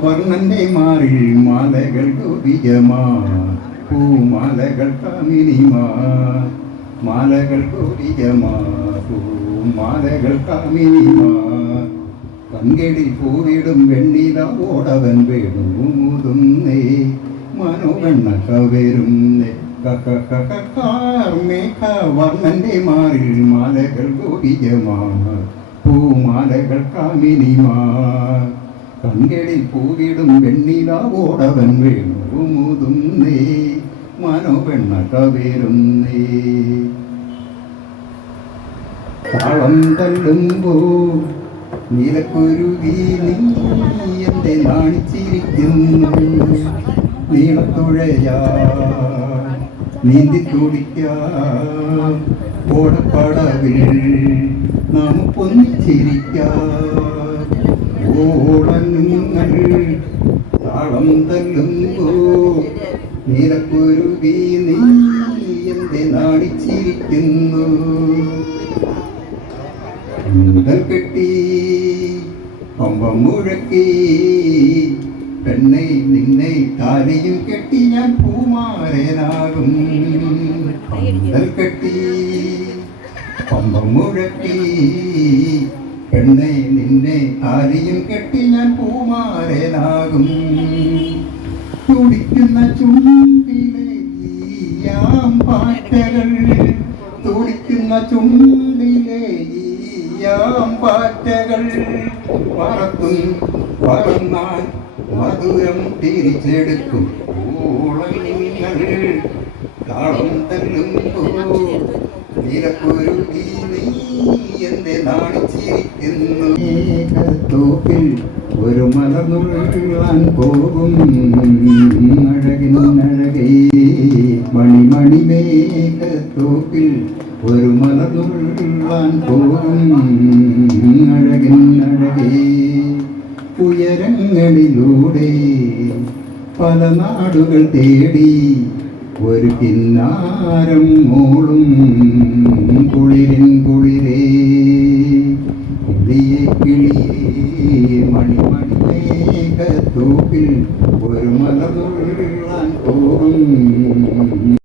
വർണ്ണന്റെ മാറിൽ മാലകൾ ഗോപികമാ പൂമാലകൾ കാമിനിമാ മാലകൾ ഗോപികമാ പൂമാലകൾ കാമിനിമാ കൺകെടിൽ പൂവിടും വെണ്ണില ഓടവൻ വേണുമുതുന്നേ മനോവെണ്ണ കവരുന്നേ കാർമേഘ വർണ്ണന്റെ മാറിൽ മാലകൾ ഗോപികമാ പൂമാലകൾ കാമിനിമാ കൺകളിൽ പൂവിടും വെണ്ണിലാവോടവൻ ഓടവൻ വേണുമുതുന്നേ മനോവെണ്ണ കവരുന്നേ താളം തല്ലുമ്പോ നീലക്കുരുവി നീ എന്റെ നാണിച്ചിരിക്കുന്നു. നീളത്തുഴയാ നീന്തി തുടിക്കാം നാം പൊന്നിച്ചിരിക്കാം ഓളങ്ങൾ താളം തല്ലുമ്പോ നീലക്കുരുവി നീ എന്റെ നാണിച്ചിരിക്കുന്നു. മുതൽ കെട്ടി പമ്പം മുഴക്കി പെണ്ണെ നിന്നെ താലിയും കെട്ടി ഞാൻ പൂമാരനാകും. കെട്ടി പമ്പം മുഴക്കി പെണ്ണை നിന്നെ താലിയിൽ കെട്ടി ഞാൻ പൂമാരനാകും തുടിക്കുന്ന ചുണ്ടിലെ ഈയാം പാറ്റകൾ തുടിക്കുന്ന ചുണ്ടിലെ പാറ്റകൾ പറത്തും പറന്നാൽ മധുരം തിരിച്ചെടുക്കും ഓളങ്ങൾ താളം തല്ലുമ്പോ നിലപ്പൊരുകി നീ എന്റെ നാണിച്ചിരിക്കുന്നു തോപ്പിൽ ഒരു മലർന്നുള്ളാൻ പോകും. അഴകിനഴകേ മണിമണി മേഘത്തോപ്പിൽ ഒരു മലർന്നുള്ളാൻ പോകും. അഴകിനഴകേ ഉയരങ്ങളിലൂടെ പല നാടുകൾ തേടി ഒരു കിന്നാരം മോളും കുളിരിൻ കുളിരേ കിളിയേ മണിമണിയേക തൂക്കിൽ ഒരു മലമുള്ള പോകും